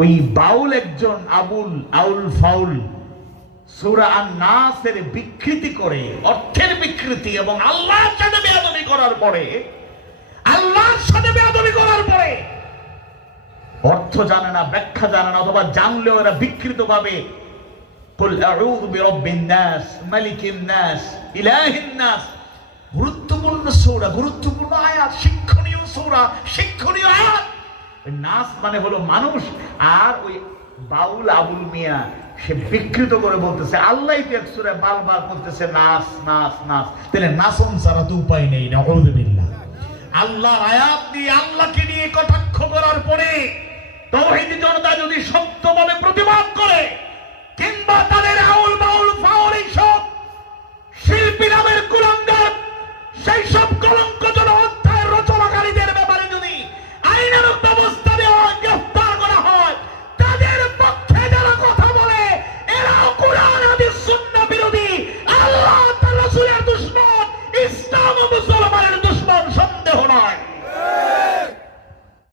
ওই বাউল একজন আবুল, আউল ফাউল নাসের বিকৃতি করে, অর্থের বিকৃতি এবং আল্লাহর সাথে করার পরে, আল্লাহর সাথে করার পরে, অর্থ জানে না, ব্যাখ্যা জানে না, অথবা জানলেও এরা বিকৃত ভাবে কুল আউযু বিরাব্বিন নাস, মালিকিন নাস, ইলাহিন নাস। গুরুত্বপূর্ণ সূরা, গুরুত্বপূর্ণ আয়াত, শিক্ষণীয় সূরা, শিক্ষণীয় নাস মানে হলো মানুষ, আর ওই বাউল আবুল মিয়া সে বিকৃত করে বলতেছে, আল্লাহ এক বারবার বলতেছে, নাস নাস নাস। তাহলে নাসন ছাড়া তো উপায় নেই না আল্লাহ আয়াত দিয়ে আল্লাহকে নিয়ে কটাক্ষ on the side.